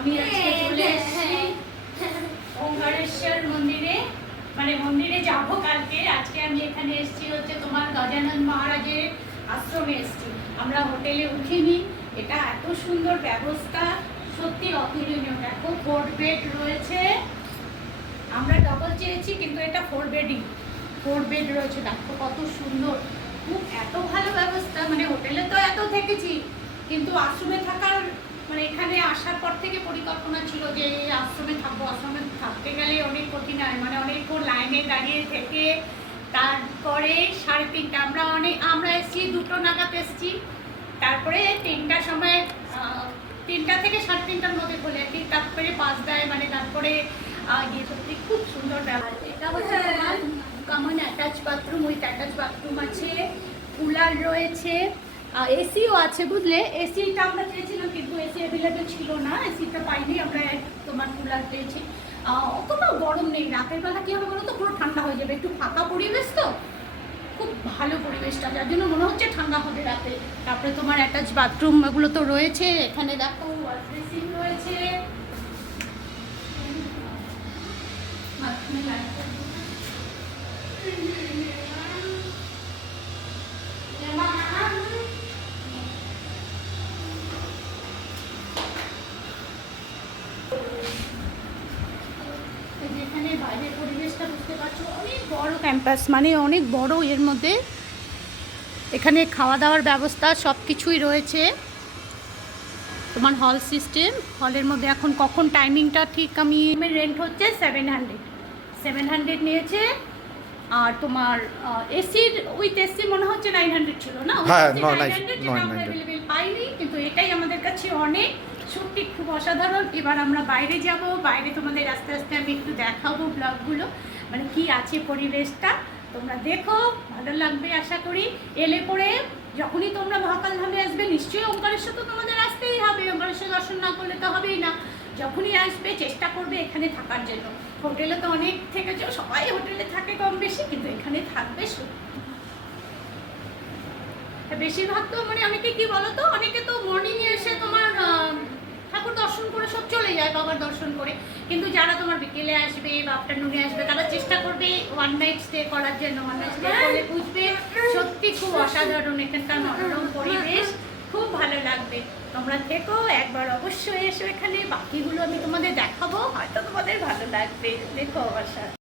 আমি আজকে চলে এসেছি ওঙ্কারেশ্বর মন্দিরে, মানে মন্দিরে যাবো কালকে। আজকে আমি এখানে এসেছি হচ্ছে তোমার গজানন মহারাজের আশ্রমে এসেছি। আমরা হোটেলে উঠিনি, এটা এত সুন্দর ব্যবস্থা, সত্যি অতুলনীয়। দেখো 4 বেড রয়েছে, আমরা ডবল চেয়েছি কিন্তু এটা 4 বেডই, 4 বেড রয়েছে। দেখো কত সুন্দর, খুব এত ভালো ব্যবস্থা। মানে হোটেলে তো এত থেকেছি, কিন্তু আশ্রমে থাকার মানে এখানে আসার পর থেকে পরিকল্পনা ছিল যে আশ্রমে থাকবো। আশ্রমে থাকতে গেলে অনেক কঠিন হয়, মানে অনেকক্ষণ লাইনে দাঁড়িয়ে থেকে তারপরে 3:30 আমরা এসেছি 2টো নাগাদ এসেছি। তারপরে 3টার সময় 3টা থেকে 3:30টার মধ্যে খোলে আর কি, তারপরে পাস দেয়, মানে তারপরে গিয়ে সত্যি খুব সুন্দর ব্যবহার। এটা হচ্ছে তোমার common attach bathroom, with attach bathroom আছে, কুলার রয়েছে, এসিও আছে বুঝলে। এসিটা আমরা চেয়েছিলাম কিন্তু এসি অ্যাভেলেবেল ছিল না, এসিটা পাইনি আমরা, তোমার কুলার পেয়েছি। অতটা গরম নেই, রাতের বেলা কী হবে বলো তো, পুরো ঠান্ডা হয়ে যাবে। একটু ফাঁকা পরিবেশ তো, খুব ভালো পরিবেশটা, যার জন্য মনে হচ্ছে ঠান্ডা হবে রাতে। তারপরে তোমার অ্যাটাচ বাথরুম এগুলো তো রয়েছে। এখানে দেখো ওয়াশ বেসিন রয়েছে, যেখানে বাইরের পরিবেশটা বুঝতে পারছো, অনেক বড় ক্যাম্পাস, মানে অনেক বড়। এর মধ্যে এখানে খাওয়া দাওয়ার ব্যবস্থা সব কিছুই রয়েছে। তোমার হল সিস্টেম, হলের মধ্যে এখন কখন টাইমিংটা ঠিক আমি রেন্ট হচ্ছে 700 নিয়েছে। আর তোমার এসির উইথ এসি মনে হচ্ছে 900 ছিল না? হ্যাঁ, 900 পাইনি, কিন্তু এটাই আমাদের কাছে অনেক, সত্যি খুব অসাধারণ। এবার আমরা বাইরে যাব, বাইরে তোমাদের আস্তে আস্তে আমি একটু দেখাবো ব্লগগুলো, মানে কি আছে পরিবেশটা, তোমরা দেখো, ভালো লাগবে আশা করি। এলে পরে যখনই তোমরা মহাকাল ধামে আসবে, নিশ্চয়ই ওঙ্কারেশ্বর তো তোমাদের আসতেই হবে, ওঙ্কারেশ্বর দর্শন না করলে তো হবেই না। যখনই আসবে চেষ্টা করবে এখানে থাকার জন্য। হোটেলে তো অনেক থেকেছো, সবাই হোটেলে থাকে কম বেশি, কিন্তু এখানে থাকবে বেশিরভাগ তো, মানে অনেকে কি বলো তো, অনেকে তো মর্নিংয়ে এসে তোমার ঠাকুর দর্শন করে সব চলে যায়, বাবার দর্শন করে। কিন্তু যারা তোমার বিকেলে আসবে বা আফটারনুনে আসবে, তারা চেষ্টা করবে 1 নাইট স্টে করার জন্য। 1 নাইট স্টে করলে বুঝবে সত্যি খুব অসাধারণ এখানকার মনোরম পরিবেশ, খুব ভালো লাগবে। তোমরা থেকো, একবার অবশ্যই এসো এখানে। বাকিগুলো আমি তোমাদের দেখাবো, হয়তো তোমাদের ভালো লাগবে। দেখো আমার সাথে।